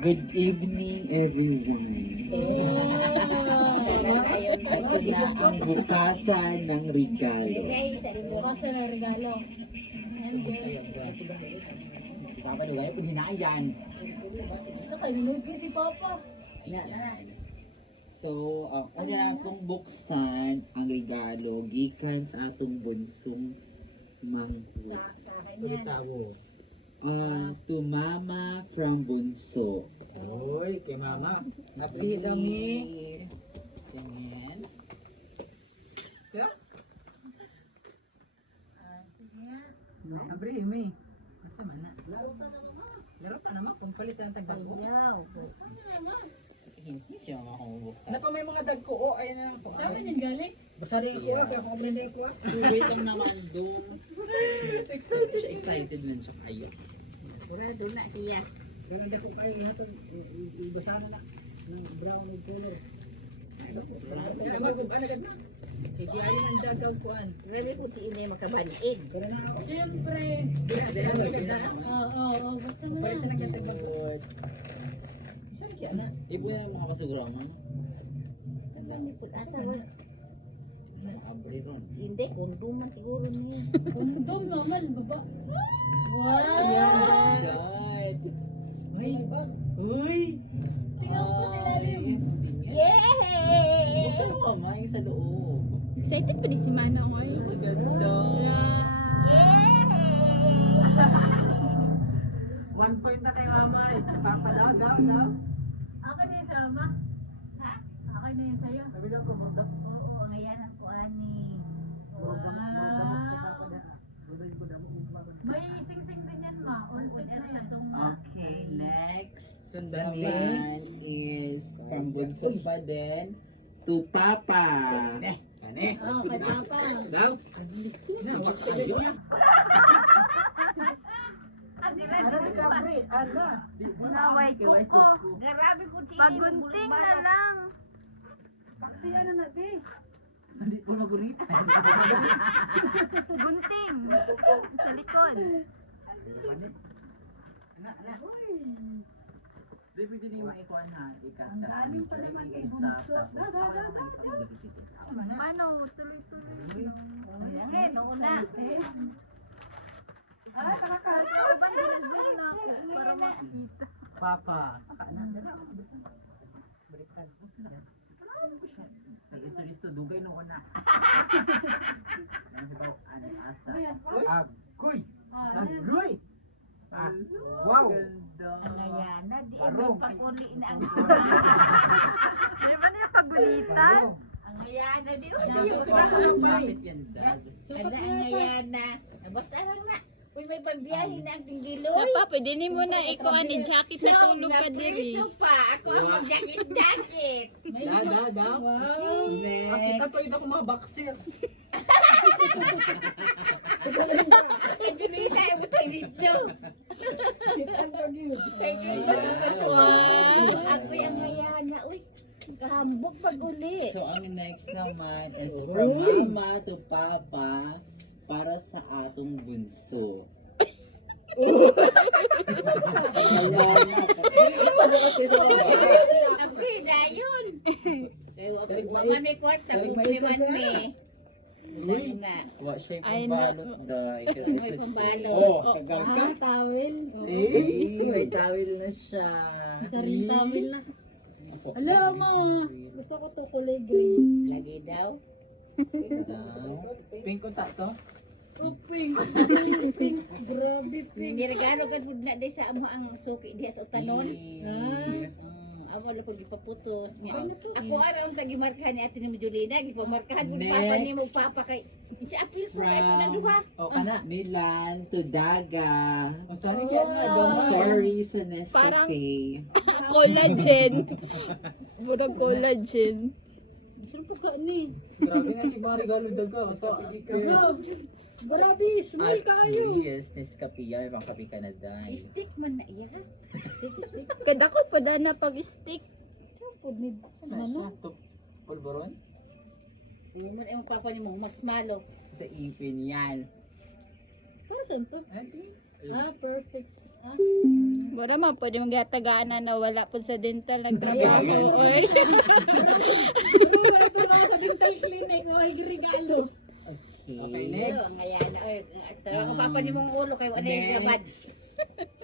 Good evening, everyone. Ito na ang bukasan ng regalo. Bukasan ng regalo. And then, Si Papa Lugay, pag hinayan. ito kayo, nanood ko si Papa. So, ano na itong buksan ang regalo gikan sa atong bunsong mangko. Sa akin yan. To Mama from Bunso. Oy, kay mama. Napili kami. Tingin. Sige nga. Abri mi. Asa man na? Laro ta naman kung palitan ng tagbago. Ayaw. Hindi siya makakubuksan. Napa may mga dagko o ay na lang ko. Sabi niyan galing? Basta rin ko ka kung rin ko. Wait lang naman doon. Siya excited man siya kayo. Kurado na siya. Ganun dako kayo lahat ibasa na ng brown and color. Ay magubana gad na. Kaya ayon ang dagaw kuan. Grabe po si Inay makabanid. Pero na ako. Siyempre. Oo. Basta mo Palit na. na ng tagbago. Isang kaya na. Ibo na makakasugura mo. Dami po asa mo. Makabri ron. Hindi, kondoman siguro niya. Kondom naman, baba. Wow! Dad. Uy, uy. Tingnan ko sa ilalim. Buksan mo kamay sa loob. Excited pa ni si Mana ngayon. Ang ganda. 1 point na kay mama. Papadaw daw daw. Akin na yung sama. Ha? Akin na yung sayo. Sabi daw ko murda. Oo, ngayon ang kuani. May sing-sing din yan, ma. All set na yan. Okay, next. Sundan Naman is from Bunso pa din to Papa. Ani? Oo, kay Papa. Daw? Na, wak sa iyo. Ano discovery? Ano? Naway kuko. Grabe po si Pagunting na lang. Paksi ano na, di? Hindi po magurit. Gunting. Sa likod. Na. Di pwede din maikuan ha. Ang alim pa naman kay Bunso. Ano, tuloy-tuloy. Ayan, noon na. Ba nila na ako para makita. Papa, saka na. Baliktad po sila. Ay, ito listo, dugay nung una. Ano ba? Ano, asa? Agoy! Agoy! Wow! Ang yan na, di Barong. ibang pakuli na ang Di ba na yung pagulitan? Ang ayan na, di Kapit yan, Dad. Ada ang ayan na. Basta lang na. Uy, may pambiyahin na ang tinggiloy. Papa, pwede ni mo na iko ani jacket na tulog ka diri. pa. Ako ang mag-jacket-jacket. Da. Wow. Kita pa yun ako mga boxer. Sabi nila, butang video. Kita pa yun. Wow. Ako yung ayan na. Uy, kahambog pag uli. So, ang next naman is from Mama to Papa para sa atong bunso. Apri na yun. Waman may kwarta, bubliman me. Uy. Na. Wa siya Ay, yung balot, Day. May pambalo. Oh, tagal ka. tawel. May tawil na siya. Saring tawel na. Ala, ma. Gusto ko to kulay green. Lagi daw. Pink ko to? Oh, pink. Pink. Grabe, pink. Nirigano ka na di sa amo ang suki diha sa utanon. Amo lang po gipaputos niya. Ako araw ang tagimarkahan ni Ate ni Julina, gipamarkahan mo ni Papa ni mo Papa kay si apil ko kay ito na duha. O kana Nilan to Daga. Ang sari kaya na, gamay. Sorry sa Nescafe. Parang- Collagen. Murag collagen. Sino po ka ni? Grabe nga si Mari Galo Daga. Sa pigi ka. Grabe, small kayo. Yes, Nescafe. Yan, ibang kape ka na, Day. Stick man na iya. Stick. Kadakot pa na pag stick. Pud ni ano? Pulboron? Yung man ang Papa ni mo mas malo. Sa ipin yan. Para saan to? Ay, Perfect. Wala man, pwede mong gatagaan na wala po sa dental nagtrabaho. Oy. Wala po ako sa dental clinic. May regalo. Okay. Next. Ngayon, oy. Tara ko papa ni mong ulo kay wala yung grabads.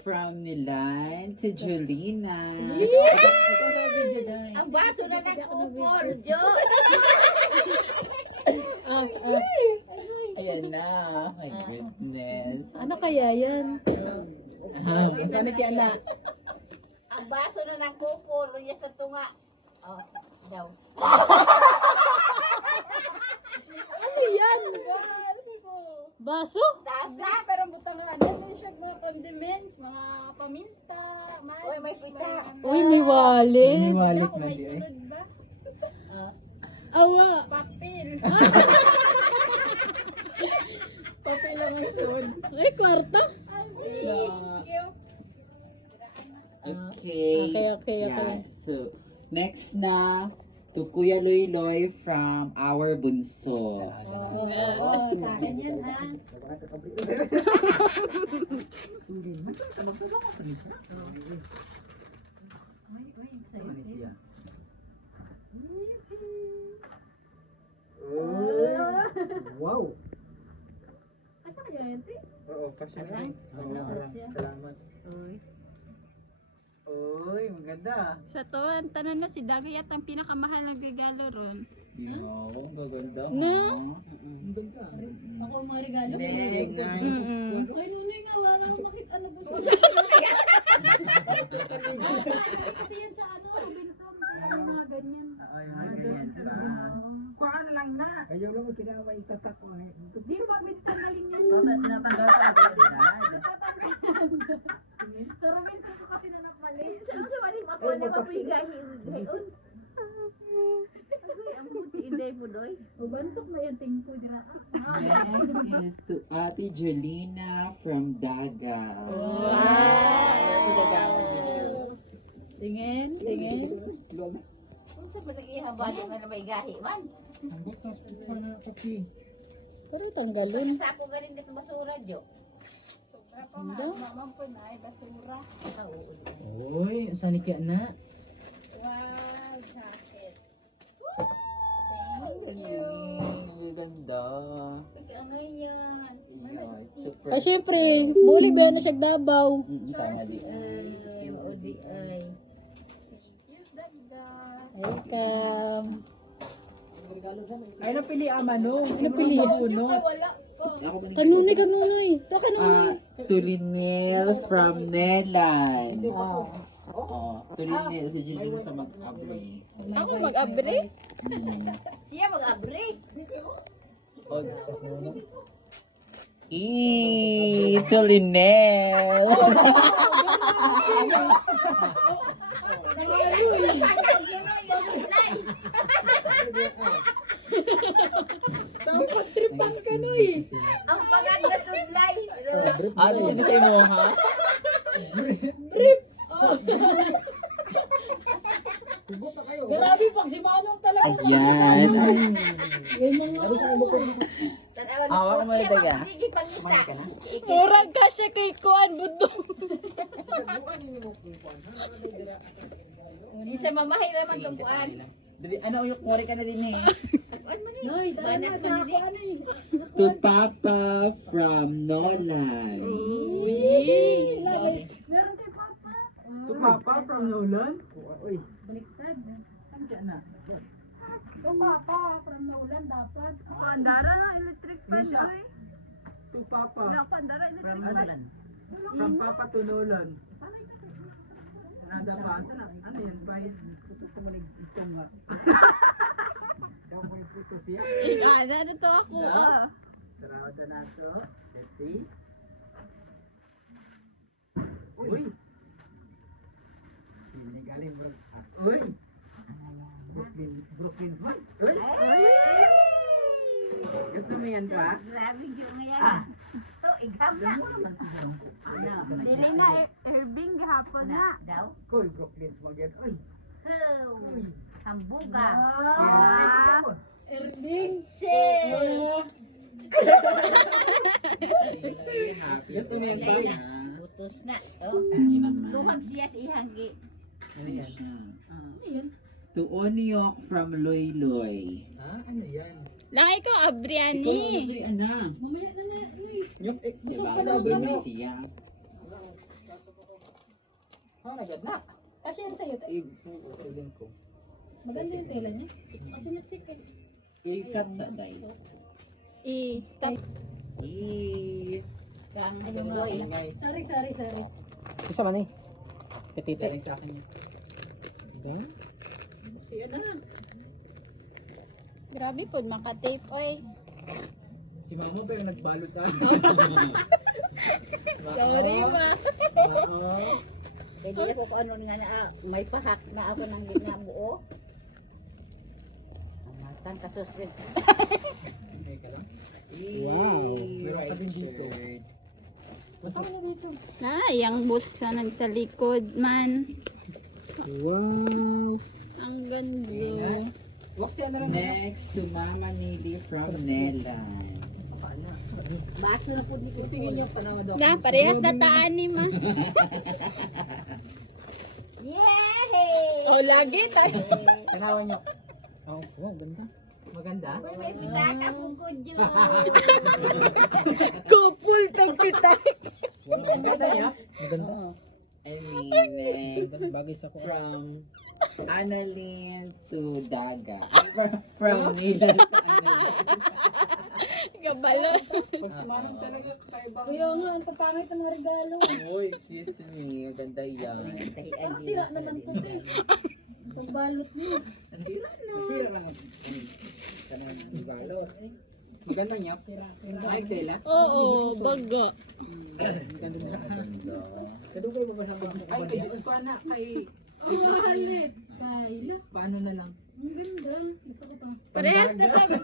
From Nilan to Julina. Ito sa video dahil. Ang baso na nag-upol, Jo. Ayan na. My goodness. Ano kaya yan? Saan kaya na? Ang baso na nag-upol, luya sa tunga. Oh, daw. Ano yan? Baso? Tasa. Pero butangan. Ano siya mga condiments, mga paminta, Uy, may pita. Uy, may wallet. May wallet Kung na may di, eh. sunod ba? Awa. Papel. Papel lang ang sun. Ay, kwarta. Okay. Okay. Yeah. So, next na to Kuya Loy Loy from our bunso. Oo, sa akin yan ha. Wow. Ano kaya yan? Oo, kasi salamat. Uy, maganda. Sa to, ang tanan na si Daga yata ang pinakamahal na regalo ron. Yo, maganda. No? Ang ganda. Ako mga regalo. Next. Ay, nunay nga, wala nang makita ano po siya. Kasi yan sa ano, Robinson, kaya may mga ganyan. Kuhaan lang na. Ayaw lang mo kinaway itatak ko. Di ba, tanggalin yan. Sa Robinson ko kasi na napali. Saan sa mali mo ako na mapigahi ngayon? Ang buti inday mo doy. Ubantok na yung tingko dira. Next is to Ate Jolina from Daga. Tingin. Kung sa pag-ihambado nga na may gahi man. Ang butas pa na kapi. Pero tanggalin. Sa ako galing dito basura, Jo. Sobra pa nga. Mamang po na ay basura. Uy, saan kaya na? Wow, jacket. Ang ganda. Ang ngayon. Super. Ah, syempre, muli ba na siya Dabaw? Tama di. Ay, maudi ay. Welcome. Ay, napili ang manong. Ano pili? Puno. Kanunoy. Ta kanunoy. Tulinel from Nelan. Tulinel sa Jolina sa mag-abri. Ako mag-abre? Siya mag-abre. Tulinel! Dapat tripan ka noy. Ang paganda tudlay. Ano sino sa imo ha? Grabe pag si Manong talaga. Ayan. Yan mga Tanawan Awak mo na daga. Sige pangita. murag ka siya kay Kuan Budong. Isa mamahay naman tong kuan. Ano yung kuwari ka na din eh? Kuan mo ni. Noy, dala na sa ako ano eh. To Papa from Nolan. Uy, meron kay Papa. To Papa from Nolan? Uy. Baliktad. Saan na? To Papa, from Naulan dapat. Pandara na electric fan Lisa. oy. To Papa. Wala pandara electric fan. From Papa to Nolan. Nada ba? Ano yan? Bayad. Putos naman ikam nga. Ikaw mo yung putos yan. Ana na to ako. Tarawad na to. Let's see. Uy! Hindi galing bro. Uy! Brooklyn White. Uy! Gusto mo yan ba? Grabe yung ngayon. To igam na. Dili na Herbing gihapon na. Daw. Koy, Brooklyn White yan. Uy! Uy. Hambuga. Ah. Erding. Gusto mo yan pa? Putos na. Oh. Ay naman. Duhag siya sa ihanggi. Ano yan? Ano yun? Tuonyok from Loy Loy. Ha? Ano yan? Langay ko, Abriani. Ana. Mamaya na na. Yung Diba? ano ba Sabi niyo? siya. Ha, nagad-nak. Kasi yan sa'yo. Feeling ko. Maganda yung tela niya. Kasi na-check eh. Ikat sa day. I-stop. Kang tuloy. Ingay. Sorry. Isa man eh. Petite. Galing sa akin yun. Diyan? Siya na. Grabe po, makatape. Oy. Si mama pa yung nagbalot ah. Sorry, ma. Pwede ako kung ano nga na may pahak na ako ng ginabuo. Ang kasuswit. Wow. Meron ka din dito. Punta ka na dito. Yung bus sa sa likod, man. Wow. Ang ganda. Waxy ano lang. Next to Mama Nili from Nela. Baso na po dito. Tingin niyo tanaw daw. Na, parehas na taan ni ma. Yay! Oh, lagi tayo. Tanawan niyo. Oh, wow, ganda. Maganda? May pitaka po ko dyan. Couple tang pitak. Ang ganda niya. Maganda. Oo. And next Ganda bagay sa ko. from Annalyn to Daga. From Nila to Annalyn. Gabalo. Pag sumanong talaga kay bang. Kuya nga, ang papangit ng mga regalo. Uy, excuse me. Ganda yan. Ang sira naman po eh. Pagbalot mo. Sira man ang kanang regalo. Maganda niya. Ay, tela. Oo, baga. Maganda niya. Ganda. Kadugay ba sa mga ay kay ko na kay Halit. Kayla. paano na lang? Ang ganda. Gusto ko to. Parehas na tayo.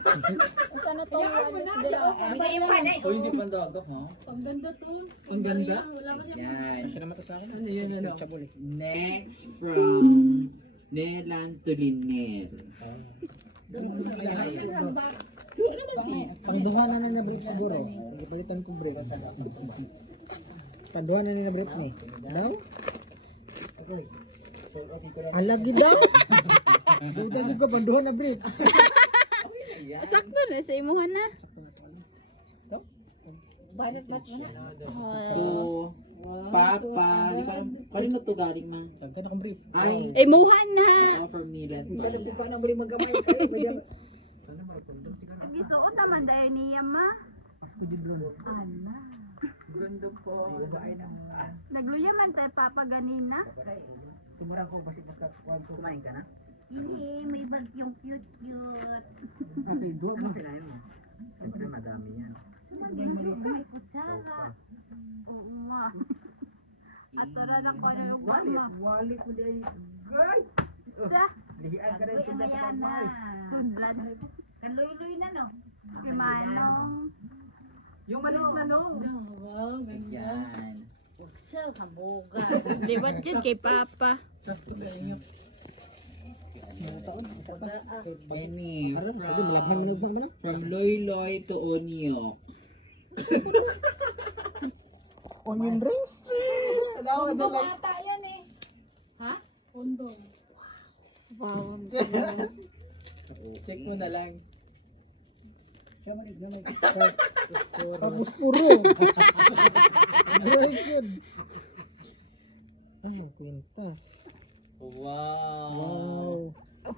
Sana to wallet dira. Bigay yung panay. Uy, hindi pa Daga, ha? Ang ganda to. Ang ganda? Wala kasi. Yan. Siya naman to sa akin. Ano yun na lang? Next from Nelan to Liner. Pangduhanan na na break siguro. Pagpalitan ko break. Panduhanan na na break ni. Daw? Alagi daw. Duda juga panduhan na break. Sakto na sa imuhan na. Balot mo na. To Papa. Kanino to galing na? Tagkan akong brief. Ay, Imuhan na. from Nilan. Sana po ka na muli magamay kayo. Gisuot naman dahil niya ma. Ganda po. Nagluya man tayo papa ganina. Tumurang ko kasi kumain ka na? Hindi, may bagyong cute. Okay, duwa mo tinayo. Siyempre madami yan. May kutsara. Oo nga. Atura na ko na yung Wali. ma. Wali ko din. Gay! Sa, Lihian ka rin Uy, sa amaya dapat na. sudlan. Kanloy-loy na no. Kay Manong. Yung maliit na no. Wow, Yan. Sa kabuga. Liwat yun kay papa. Any Malabhan mo na. from Loy Loy to Onyok. Onion rings? Talawa na lang. Bata yan eh. Ha? Kondom. Wow. Check mo na lang. Tapos puro. Very good. Ay, kwintas. Wow. Wow.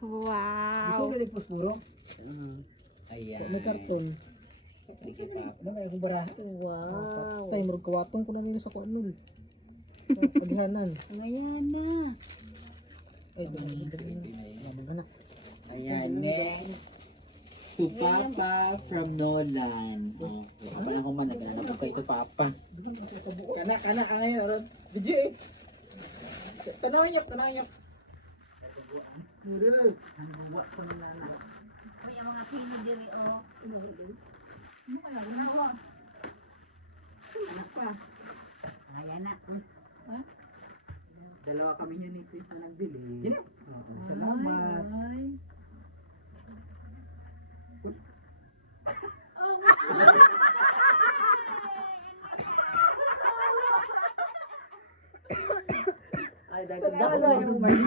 Wow. mo na puro? Ayan. May karton. Hindi ka pa. Ano kaya kung baraha? Wow. Tay, murag kawatong ko na nila sa kuanol. Paghanan. Ngayon na. Ay, dumi. Anak. Ayan. Next. To Papa from Nolan. Oh, wala na akong managana ko kay to Papa. Kana, ngayon, Ron. Video eh. Tanawin niyo. Murag. Ang buwa ko na lang. Uy, ang mga pili diri o. Anak pa. Ayan na. Dalawa kami niya ni Chris na nagbili. Oo, salamat. Ay.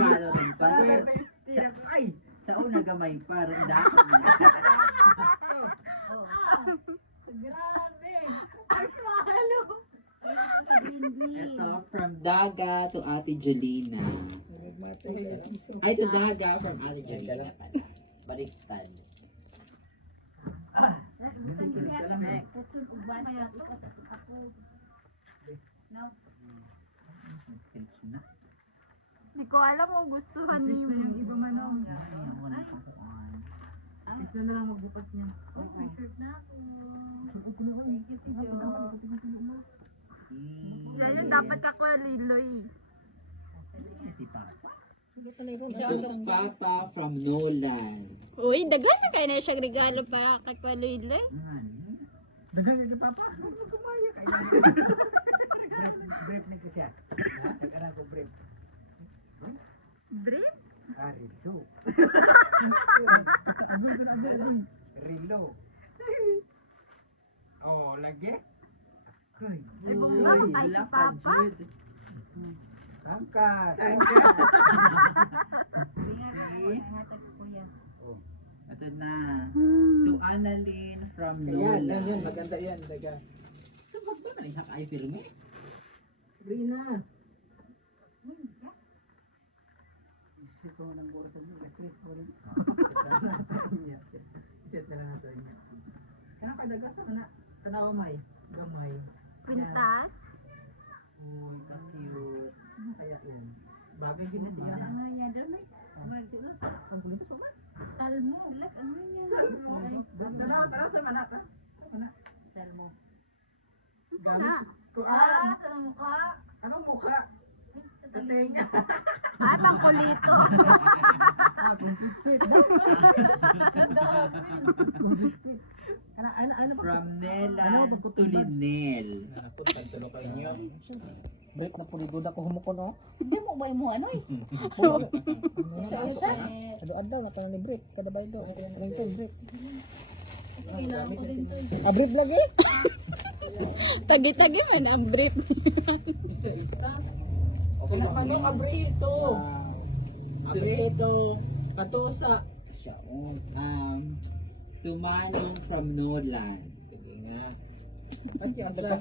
Marshmallow ng pa. Tira ko, ay! Sa una gamay pa, rin dapat na. Grabe. Marshmallow. Ito, from Daga to Ate Jolina. Ay, to Daga from Ate Jolina. Baliktad. Di ko alam mo gustuhan Fish na yung niyo. iba manong. Fish na lang magbukas niya. May shirt na ako. Thank you, Tijo. Yan yung dapat ako liloy. Si Papa. Ito, Papa from Nolan. Uy, dagan na kayo na siyang regalo para kay Kuya Dagang kay Papa. Huwag kumaya kayo. Brief na ko siya. Ha? Nagkarang ko brief. Brief? Rilo. Rilo. Oh, lagi? Akoy. Ay, bunga mo tayo si Papa. Tangkat. Ito na. To Annalyn from Yan, Nolan. yan, maganda yan. Daga. So, ba't ba nalihak ay firme? Rina. Ito ng bursa mo. Stress ko rin. Set na lang natin. Kaya kadaga sa na. Tanaw may. Gamay. Pintas. Uy, ka-cute. Kaya yan. Bagay din na siya. Tanaw, tanaw sa mana. Mana. Gamit. Kuan. sa mukha. Anong mukha? Sa tenga. Ay, pangkulito. Complete set. Ano ba? From Nela to Linel. Break na po ni Duda ko humukon oh. Hindi mo ba mo ano eh? Ado-ado na tanan ni break kada baydo. Ringtone break. Brief lagi? Tagi-tagi man ang brief. Isa-isa. Okay na ano abrito? Abrito. Katosa. Siya, to Manong from Nolan. Sige nga.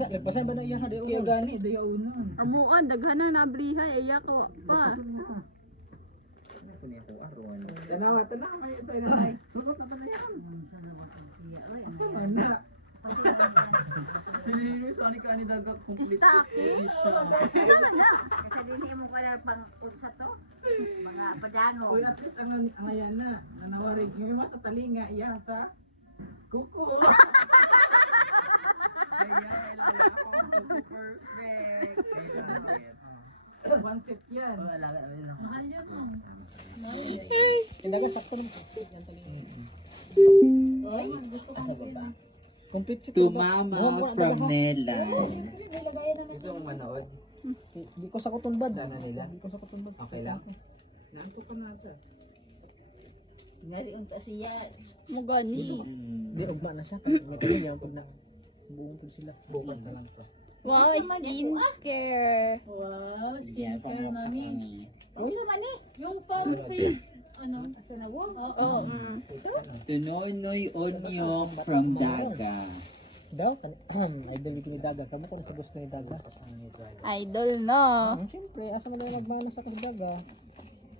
Nagpasa ba na iya ka dayo? Kaya gani dayo unon. Amuan, daghan na nablihay. Iya ko pa. Tanawa, may tayo na ay. Sulot na tanayan. Sama na. Sinili sa ani ka ani daga complete. Stocking? Sama na. Kasi din mo ko lang pang sa to. Mga padango. Uy, at least ang ayan na. Nanawarig. Yung iba sa talinga, iya sa kuko. Kaya kailangan ako perfect. One set yan. Mahal yun mo. Kindaga sakto ng Oy, Asa baba? complete set. To Mama from Nela. Gusto mong manood? Di ko sa kutunbad. Sana nila? Di ko sa kutunbad. Okay lang. Nanto ka na ata. ngari unta siya. Mugani. Di, ugma na siya. May niya pag na buong to sila. Bukas na lang to. Wow, skincare. Wow, Yeah, skincare mami. Uy. Ano man eh? Yung pang face. Ano? Asa na wo? Oo. To Noynoy Onyok from Daga. Daw, idol ko ni Daga. Kamu ko na sa gusto ni Daga. Idol no. Siyempre, asa mo na magmana sa Daga.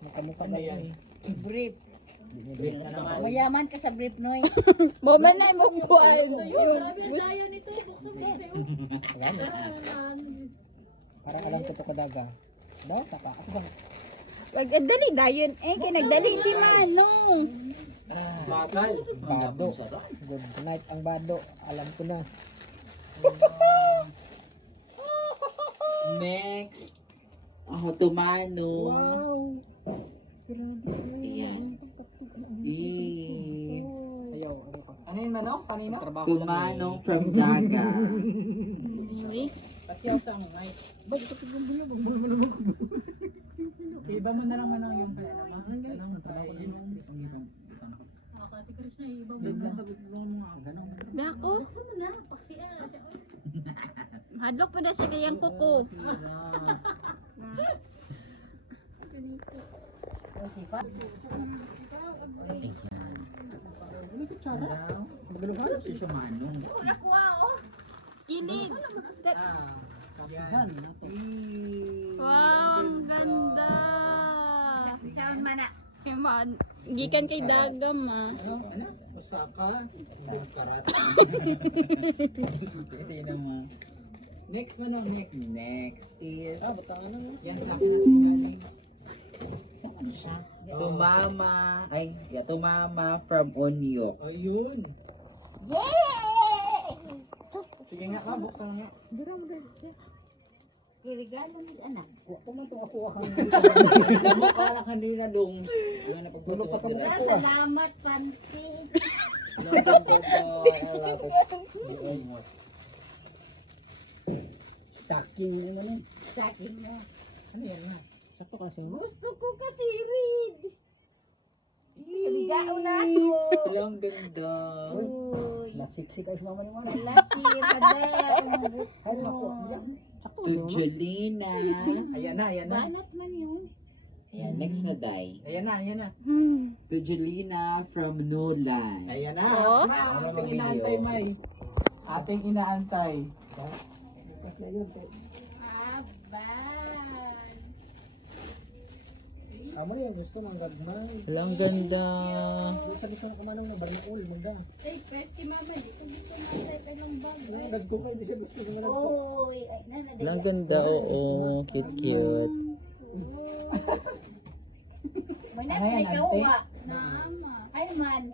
Makamukha na yan. Brief. Break na naman. Mayaman ka sa brief noy. Mo man na mo kuan. nito. Alam mo. Parang alam ko to ka Daga. Daw, saka. Ako bang Wag dali dayon kay nagdali si Manong. Bagal. Bado. Good night ang bado. Alam ko na. Next, to Manong. Wow. Grabe. Ayan. Ayaw, ano pa? Ano yun manok? Kanina? Trabaho To Manong from Daga. Patiyaw sa mga ngay. Ba't ito pagbubuyo? Iba mo na lang manang yung kaya naman. Ang ganun mo tayo. Bako? Hadlok pa na siya kayang kuko. Ayan. Magaluhan siya manong. Kilid. Yan. Wow, ang ganda. Saan man na? Kaya gikan kay Dagam ah. Ano? Osaka. Karat. Kasi naman. Next man next. Next is... Batangan na. Yan sa akin natin galing. Saan siya? Tumama. Ay, yeah, Tumama from Onyok. Ayun. Yay! Sige nga, buksan nga. Regalo ni anak. Mukha na kanina dong. Wala na pagbutuot nila. Salamat, Panty. Stacking naman eh. Saking mo. Ano yan na? Sakto kasi mo. Gusto ko kasi read. Kaligao na ako. Ang ganda. Uy. Nasiksik ay mama ni Mama. Malaki, rada. Ay, mako. Sakto To Julina. Ayan na, ayan na. Banat man yun. Ayan, next na day. Ayan na, ayan na. To Julina from Nolan. Ayan na. Oh. Wow, ating inaantay, May. Ating inaantay. Aban. Amo yan, gusto ng gagmay. Ang ganda. Sabi ko na kamanong na barnaul, magda. Ay, first si mama, di ko gusto na tayo ng bag. Nagko ka, hindi siya gusto naman. Uy, ay, nana, Ang ganda, oo. Cute. May Ano yan, nagkawa. Nama. Ay man.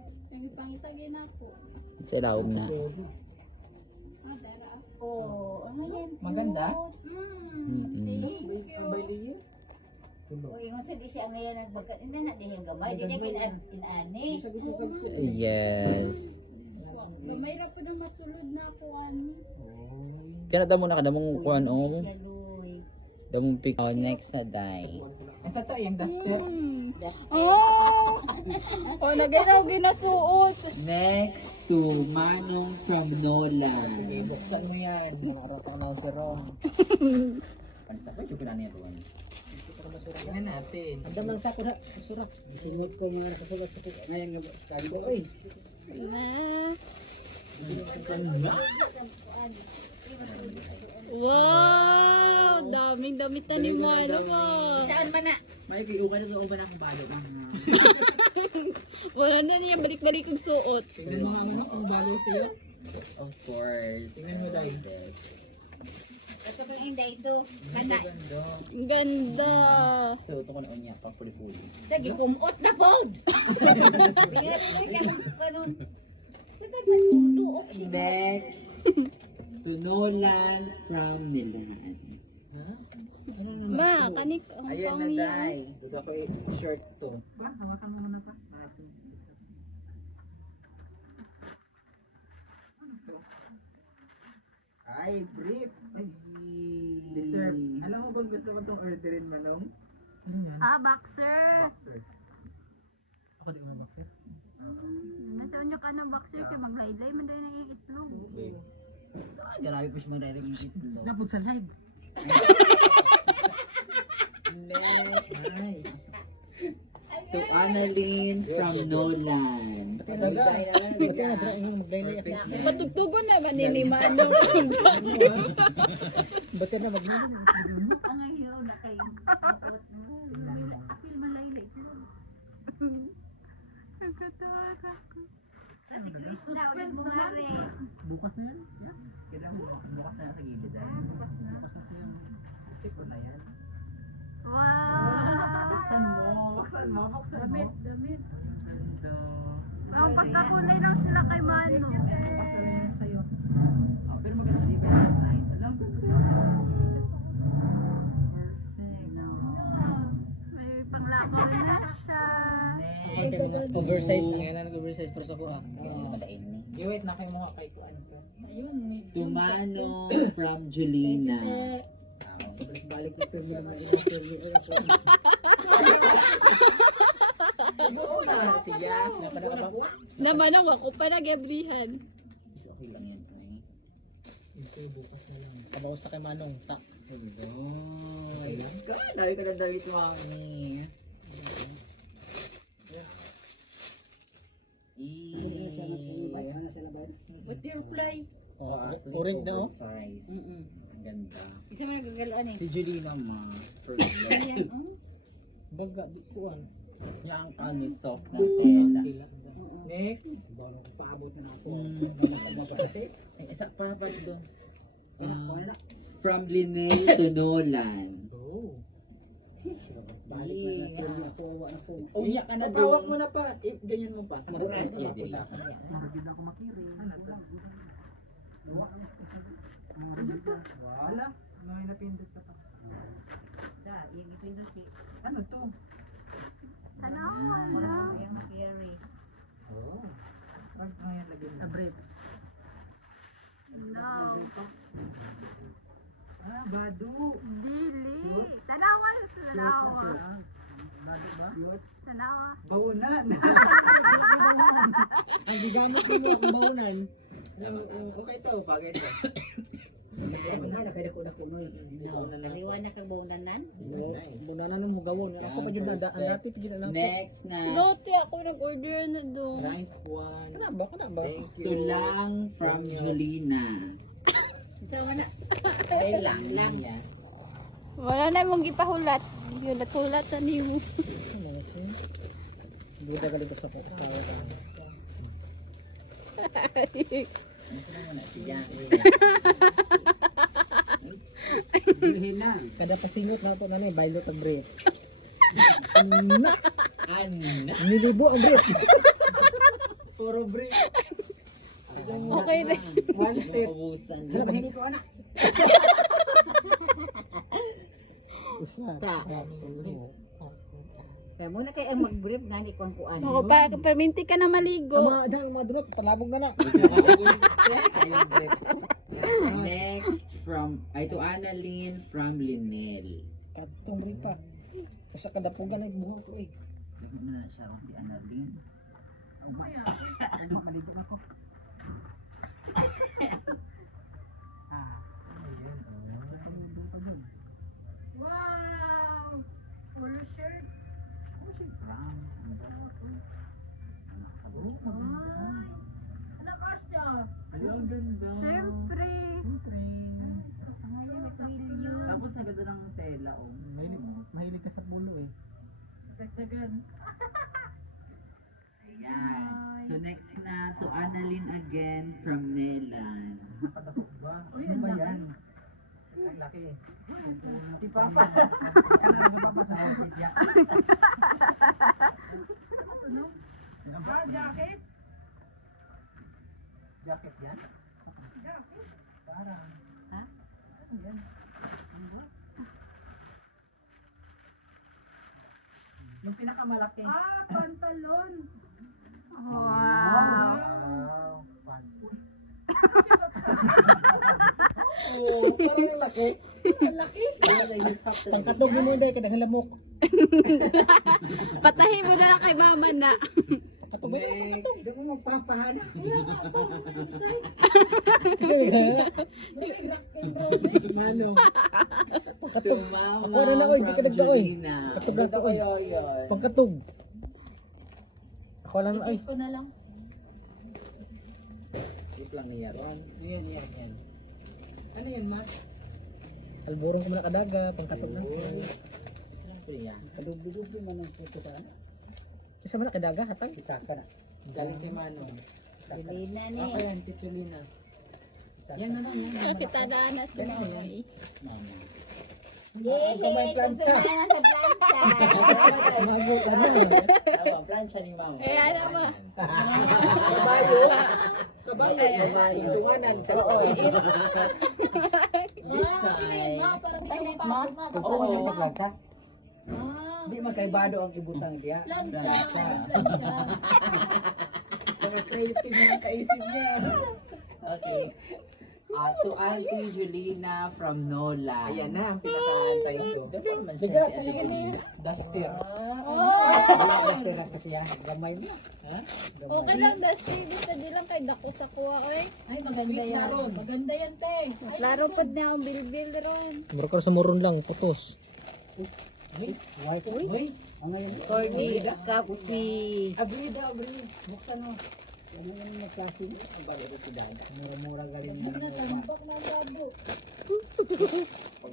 Pangitagin ako. Sa ilaw na. Oh, ano yan? Maganda? Mm-mm. Ang bailiya. Uy, yung sa di siya ngayon nagbagat. Ina na din yung gamay. Di niya kinani. Sa gusto ka. Yes. Gamay ra pa na masulod na ako ani. Kaya damo na kadamong kuan om. Siya, Luy. Damong pick. Oh, next na day. Asa to, yung duster. Oh! Oh, nagiraw ginasuot. Next to Manong from Nolan. Okay, buksan mo yan. Nakaratak na si Ron. Pansa pa yung kinani doon. Tingnan natin. Andam lang sa ako na. Surat. Sinod ko nga nakasulat sa kuko. Ngayon nga kali ko. Oy. Na. Wow! Daming damit na ni mo. Ano ba? Saan man na? May kayo ka na sa uban akong balo ka. Wala na niya balik-balik ang suot. Tingnan mo nga ano kung balo sa'yo. Of course. Tingnan mo dahil. Ito kong inday ito. Mana. Ang ganda. So, ito ko na unya pa puli-puli. Sige, kumot na po. Pingarilay ka ng kanon. Sige, nagtutuok siya. Next to Nolan from Milan. Ha? Ano na? Ma, kanik ang Ayan na pangyan. day. Duda ko shirt to. Pa, hawakan mo muna pa. Ay, brief. Ay, deserve. Alam mo bang gusto ko itong orderin, Manong? Ano yan? Ah, boxer. Boxer. Ako di mo boxer? Nasaon ka ng boxer kay maglaylay man dahil nang itlog. Grabe pa siya mag-direct yung itlog. Napod sa live. Next Nice. to Annalyn from Nolan. Ba't na dra yung maglaylay ako? Matugtugon naman ni Manong. Ba't na maglaylay? Ang hero na kayo. Apil malaylay sila. Kasi Chris daw, nagbumari. Bukas na yan? Bukas na sa gilid ay. Bukas na. Kasi ko na yan. Wow! Buksan mo. Buksan mo. Buksan mo. Damit. Ganda. Ang pagkakulay lang sila kay Mano. Buksan na yan sa'yo. Oh, pero maganda si Ben sa side. Alam ko. May panglakaw na siya. Next. Oversize. Ang yan ang oversize pero sa kuha. Madain ni. I-wait na kayo mo kay kuan ko. To Manong from Julina. Balik na pero mga interview ako. Gusto na siya. Napada ka ba? Naman ako pa nagabrihan. Okay lang yan. Ito bukas na lang. Tabawas na kay Manong. Ta. Hello. Ayan ka. Dali ka na dalit mami. Butterfly. Oh, at least orange na oh. oversize. Mm-mm. Ang ganda. Isa man nagagaloan eh. Si Julina ma. Ayan, oh. Baga di kuan. Yung ano, soft na tela. Oo. Next. Paabot na ako. Ay, isa pa ba doon? From Linel to Nolan. Oh. Balik na natin ako. Umiyak ka na Pagpawak doon. mo na pa. Ganyan mo pa. Maruras siya din. Hindi ako makiri. Ano to? Wala. May napindot pa pa. Da, yung ipinduti. Ano to? Ano? Yung fairy. Oh. Ano yan lagyan mo? Brief. No. Ah, badu. Dili. Tanawa. Tanawa. Badu ba? Tanawa. Bawunan. Ang gigamit mo ang baunan. Okay to, bagay to. No, kaliwa na kang baunanan. No, bunanan mo hugawon. Ako pa jud na ang dati pa jud na. Next na. Dati ako nag-order na doon. Nice one. Kana ba? Thank Tulang from Julina. Isa mo na. Lang. Wala na mong gipahulat. Hulat-hulat na niyo. Duda ka dito sa kasawa ka. Ano mo na si Jackie? Bilhin na. Kada pasingot na po nanay baylo tag brief. Anna. Nilibo ang brief. Puro brief. Okay na. One set. Naubusan. Alam, hindi ko anak. Isa. Kaya muna kayo ang mag-brief nga ni kuan-kuan. Ako pa, perminti ka na maligo. Ang mga dunot palabog na na. Next from ay to Annalyn from Linel. Katong brief pa. Usa ka dapugan ay buhok ko eh. Ano na siya si Annalyn? Malibog ako. Wow! Full shirt. Anak Astya. Ay, ang ganda. Siyempre. Tapos naganda ng tela oh. Mahilig ka sa bulo eh. Dagdagan. Ayan. So next na to Annalyn again from Nelan. Uy, ano ba yan? Ang laki. Si Papa. Ah, jacket. Jacket yan? Jacket. Parang. Ha? Ano yan? Yung pinakamalaki. Ah, pantalon. Wow. Wow. Oh, parang ang laki. Ang laki. Pangkatog mo mo dai kadang lamok. Patahin mo na lang kay mama na. Pangkatog mo. Next. Hindi mo magpapahanap. Nano. To Pangkatog. Mama Ako na na oy, di ka from nagda oy. Julina. Katog na ko oy. Yun. Pangkatog. Ako lang ay. Ko na lang. Tip lang niya ron. Yan. Ano yan, Ma? Alburong ko na kadaga, pangkatog na. Isa lang po yan. Kadugdugdug man ang puto ka. Isa man na kadaga hatag. Kita ka na. Galing kay Manong. Pilina ni. Ako yan, Titulina. Yan na lang yan. Kita na na si mama eh. Mama. Yay! plancha. Tugtuganan sa plancha. Mago ka na. Tama, plancha ni Mama. Eh, ano mo? Kabayo. Kabayo. Tunganan sa loob. Design. Para di ka Talit, mapasok Ma. na sa Tugtugan bawah. sa plancha. Ah, Di magkaibado ang ibutang diya. plancha. Mga creative na kaisip niya. Okay. To Auntie Julina from Nola. Ayan na ang pinakaantay ko. Dapat naman siya Bigat, si Ate Julina. Duster. Oh, Duster lang kasi yan. Gamay na. Okay lang, Dusty. Dito di lang kay dako sa kuha oy. ay maganda yan. Ron. Maganda yan, te. Ay, Laro pod na ang bilbil ron. Mura ka sa muron lang, putos. White. Uy. Ang ngayon. Corny, coffee. Abrida. Buksan mo. Ano yung nagklase? Ang bagay ko si Dada. Mura-mura galing. Tambak na babo.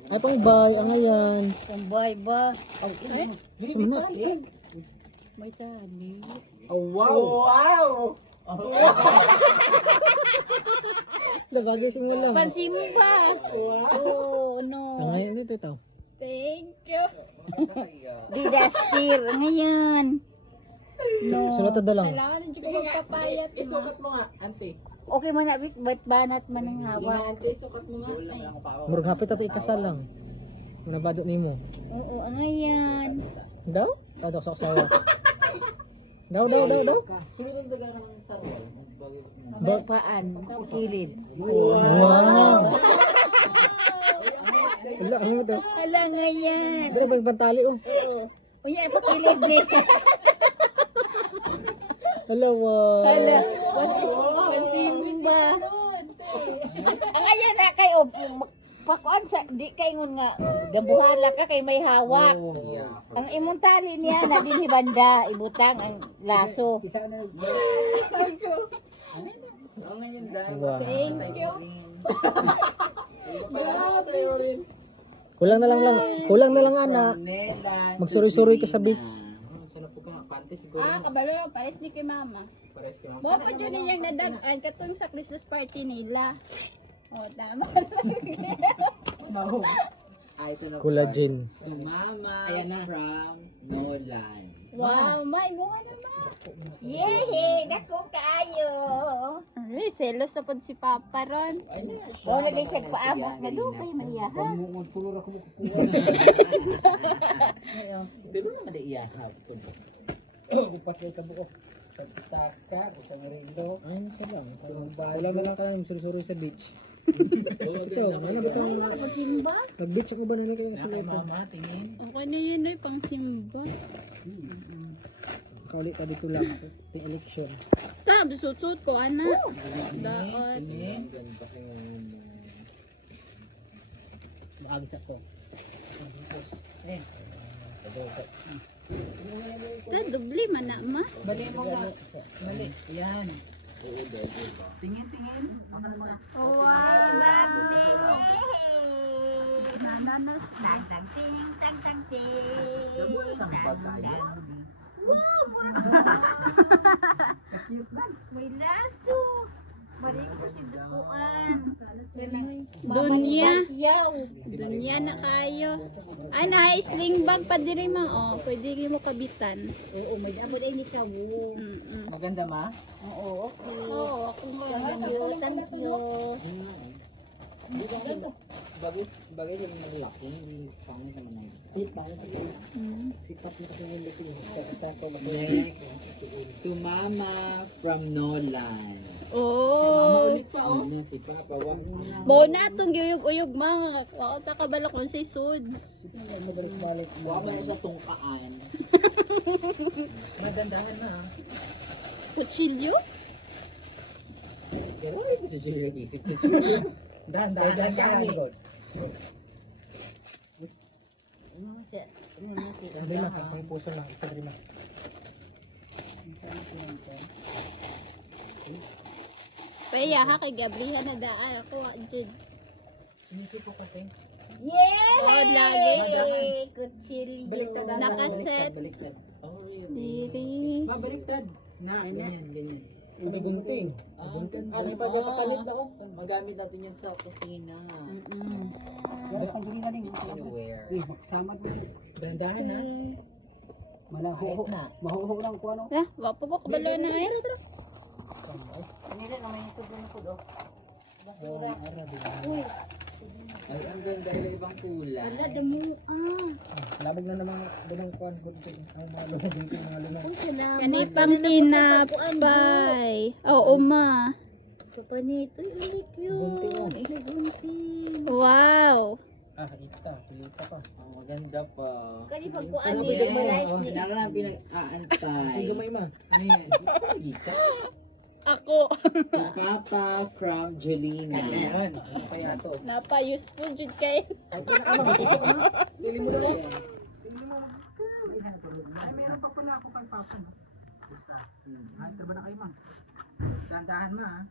Ay, pang bay, ang ayan. Tambay ba? Sumna. May tali. Oh, wow! Labagay simulang. Pansin mo ba? Oh, Ang no. ayan dito ito. Thank you. Didastir. Ngayon. No. Sulat na lang. Kailangan na ko magpapayat. Isukat mo nga, ante. Okay man na, ba't banat man ang hawak? Ante, isukat mo nga. Murag hapit at ikasal lang. Muna ba ni mo? Oo, ngayon. Daw? Daw sa asawa. Daw. Sulod ang daga ng sarwal. Bagay ko si Bapaan, kilid. Wow! Wala, ano mo to? Hala ngayon. Dali ba yung pantali oh? Oo. Unya, ipakilid ni. Hala, wow! Hala. Pansin ba? Ang ayan na kay pakuan sa di kay ngun nga dambuhala ka kay may hawak. Ang imong tali niya na dinhi banda ibutang ang laso. Isa na. Oo ngayon, Dada. Wow. Thank you. Kulang na lang ana. Nelan. Magsuroy-suroy ka sa beach. Sana po ka panty siguro. Kabalo lang, pares ni kay mama. Pares ka Mo pa dyan niyang nadagan katong sa Christmas party nila. O, tama. Ay, ito na. Collagen. To Mama from Nolan. Wow, may mo naman. Yehey, dako kaayo. Ay, selos na po si Papa ron. Mo na din sa paamos na do kay Maria ha. Di ba naman na iyahap? Upat kay kabuok. Sa pitaka, sa merindo. Ay, nasa lang. Wala na lang kami suroy-suroy sa beach. Ito, ano ba ito? Simba? Nag-beach ako ba na kayo sa Kay lito? Mama, tingin. Okay na yun ay pang simba. Kauli ka dito lang. Yung election. Tama, susut ko, anak. Daot. Tingin. Ganda kayo. Maagis ako. Ta, dubli man na, ma. Bali mo nga. Bali. Yan. Oo, Dada ba? Tingin. Baka naman. Wow! Nananas na. Tang ting tang ting. Ang bagay. May laso. Bari ko si Dukuan. Dunya. Yaw. Dunya na kayo. Ay, na-sling bag pa diri ma. Oh, pwede mo kabitan. Oo, may damo din ni kawo. Maganda ma? Oo, okay. Oo, ako nga. Thank you. Bagay yung malaki, hindi pangit naman ang Tip, bakit ito? Mm. Tip-tap na kasi yung lito. Sa ko. next. To Mama from Nolan. Oh. Ano si Papa? Wag na. Mo na itong giyog-uyog mga. Ako takabalak ko sa sud. Balik-balik. Wag mo na siya sungkaan. Magandahan na. Kutsilyo? Pero ay ko siya siya nag-isip ko. Dahan-dahan ka. Ano siya? Ano siya? Hindi na, pang puso lang. Isa rin na. Paya ha kay Gabriela na daan ako jud. Sinisip ko kasi. Yay! Oh, lagi. Kutsilyo. Baliktad na. Nakaset. Baliktad. Oh, really? Diri. Baliktad. Na, ganyan. May gunting. Ah, Gunting. ganda. Ano yung pagpapanit na oh. Magamit natin yan sa kusina. Yes, ang tuloy galing. Anywhere. Magsama mo. Dahan-dahan na. Malaho na. Mahuho lang ko ano. Ah, wapo ko kabalo na eh. Ano rin naman yung sobrang ko do? Basura. Uy, Ay, ang ganda ng ibang kulay. wala damo. Labag na naman binang kuan gunting. Ay, mga lumang gunting, mga lumang. Kung salamat. Kani pang tinapay. Oo ma. Ito pa nito. Ay, cute. Ay, gunting. Wow. Ah, ita. Pilita pa. Ang maganda pa. Kani pagkuan Ano ni ba yun? Malaysia. Oh. Kailangan na pinag-aantay. Ay, gamay ma. Ano yan? Gita? Ako. Papa from Jolina. Yan. Ano kaya to? Napa useful jud kay. Ay, pinaka ma. Tusok ma. Pili mo na mo. Ay, meron pa pala ako kay Papa. No? Isa. Ay, trabaho na kayo, ma'am. Dahan ma.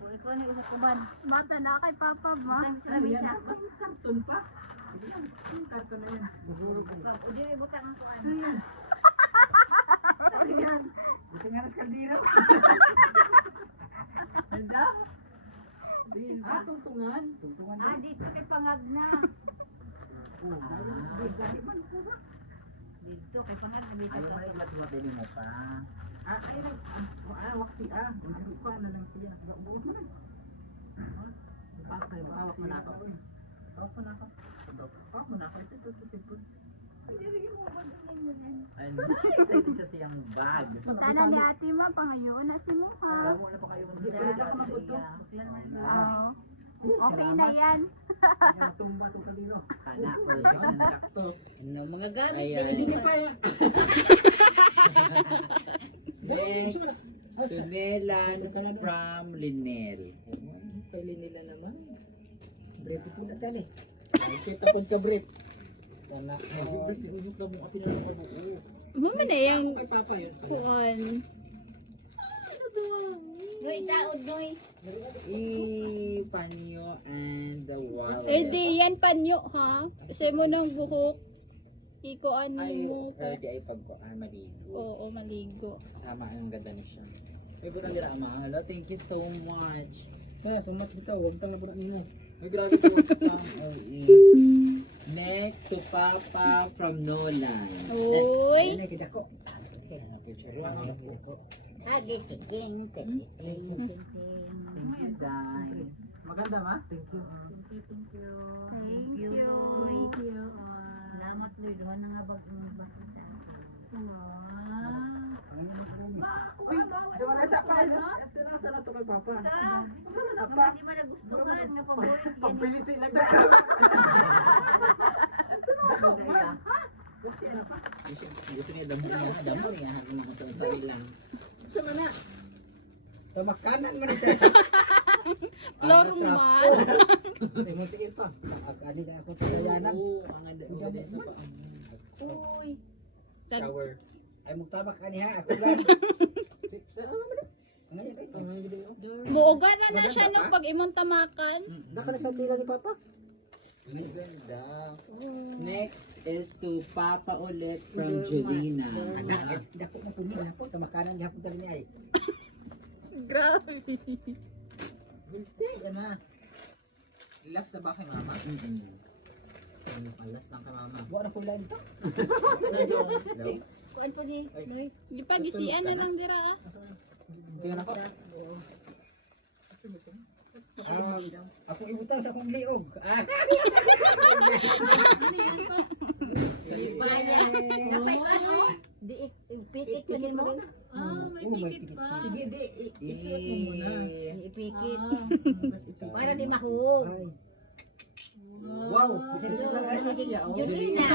Kung ikaw na sa kuban. Bata na kay Papa ba? Ano yan? Karton pa. Karton na yan. O di may butang ang kuan. Ano yan? Ano yan? Buti nga ng kaldero. Ganda? Ah, tungtungan. Tungtungan Ah, dito kay pangag na. Dito kay pangag na dito. Ayaw mo na ilat-ilat din mo pa. Waksi hindi pa na lang siya. Buot mo na. Okay, bahawak mo na ako. Bahawak mo na ako. Bahawak mo na ako. Ito. Ano? Excited siya siyang bag. Punta na ni ate ma, pangayoon na si Muha. Alam mo na pa kayo Hindi ulit ako mabuto. Oo. Okay na yan. Tumba itong kaldero. Kana ko yung nakakto. Ano mga gamit Ayan. din Hindi mo. pa yan. Next, Tunelan from Linel. Kay nila naman. Brief po na tali. Kita po ka brief. Anak mo. Tiguyok na mo atin na kabuo. Mama na yung Kay Papa yun. kuan. Noy taod noy. Panyo and the wallet. Eh di yan panyo ha. Kasi mo ng buhok. Ikuan Ay, mo pa. di ay pagkuan maligo. Oo, maligo. Tama, ang ganda na siya. May butang dira ama. Hello, thank you so much. Kaya sumat bitaw, wag tang labra nimo. Ay, grabe ko ang Next to Papa from Nolan. Uy. Ay kita ko. Picture lang. Agi kiking. Thank you, Dai. Maganda ma? Thank you. Thank you. Thank you. Salamat Lord. Duha na nga bag bakit. Uy, so wala sa pa. Ito na sa nato kay Papa. Saan na pa? Hindi mo nagustuhan nga paborit yan. Pagpilit sa ilang dra. Gusto niya damo niya. Hanggang mga sarili lang. Sama na. Tamakanan mo na siya. Floor man. Ay mo tingin pa. Agani ka ako tayanan. Oo, ang ganda sa paan. Uy. Shower. Ay mo tabak kani ha. Ako lang. Ngayon ay ang video. Muuga na siya no pag imong tamakan. Daka na sa tila ni Papa. Ang ganda. Next is to Papa ulit from Julina. Anak, dako na punin na po. Tamakanan gihapon tali ni ay. Grabe. Yan na. Last na ba kay Mama? Alas lang ka mama. Wa na ko lang to. Kuan po ni Noy. Di pa gisian na lang dira ah. Tingnan ako. Ako ibutang sa akong liog. Bayan. Napay ano? Di ipikit pa din mo. May pikit pa. Sige di. Isuot mo muna. Ipikit. Para di mahug. Ay. Wow, kasi dito lang ay siya. Oh. Julina.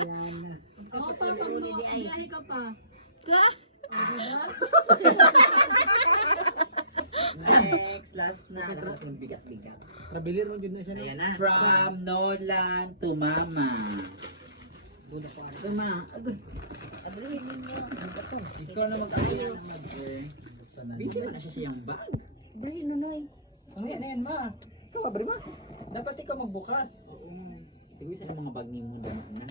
Yan. Oo, para pag biyahe ka pa. Ka? Next, last na. Ang bigat-bigat. Trabilir mo jud na siya. Ayan na. From Nolan to Mama. Budak ko ano. Tuma. Abrihin ninyo. Ikaw na mag-ayaw. Busy man na siya siyang bag. Abrihin no Noy. Ano yan ma? Ikaw ba ma? Dapat ikaw magbukas. Oo. Tigwi sa mga bag ni mo dama na.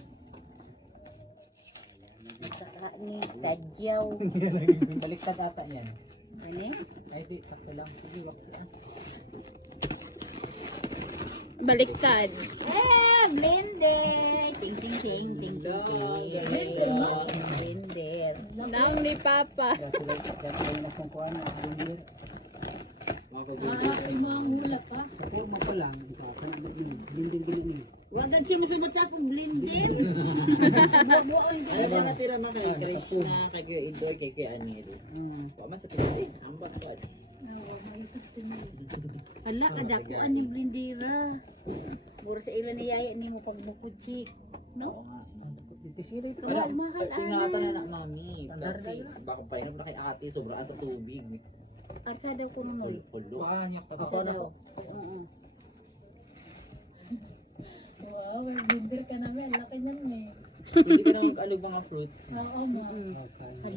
Saka ni Tadyaw. Baliktad ata yan. Ano? Ay di, sakto lang. Sige, waksi Baliktad. Blender. Ting ting ting ting ting ting. Blender. Nang ni Papa. Ay na kung kuan na bulir. Ay mo ang hula pa. Pero mo ko lang dito ka na binding gini ni. Wag gan siya musubot sa akong blender. Buo-buo ang Ay, blender. mga tira man kay Krishna, kay Kuya Idoy, kay Kuya Anil. Pama sa tira ang bakad. Hala, kadakuan ni blendera. Mura sa ilan ni yaya ni mo pag mukudzik. No? Oo nga. Dito sila ito. Kaya mahal Tingatan ana. na na mami. Kasi baka painom na kay ate, sobraan sa tubig. At sa daw ko nunoy. Pulo. Pakanyak sa Sa daw. Oo. Wow, may blender ka namin. Laki niyan eh. Pwede ka na mag-alog mga fruits. Oo mo.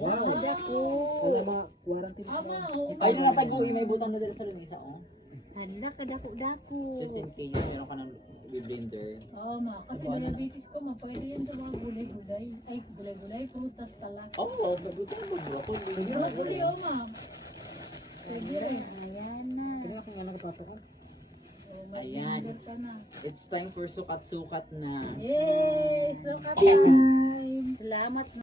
Wow. Dako. Wala mga warranty Ama, oo. Ay, na natagui, may butang na dito sa lunisa, oh. Hala, kadako-dako. Just in case, meron ka ng blender. Oo, ma. Kasi diabetes ko, ma. Pwede yan sa mga gulay-gulay. Ay, gulay-gulay, prutas tala. Oo, buti na broccoli. Broccoli, oo, ma. Pwede rin. Ayan na. Kaya kung ano ka pa. Oo, may Ayan. blender ka na. It's time for sukat-sukat na. Yay! Sukat time! Salamat.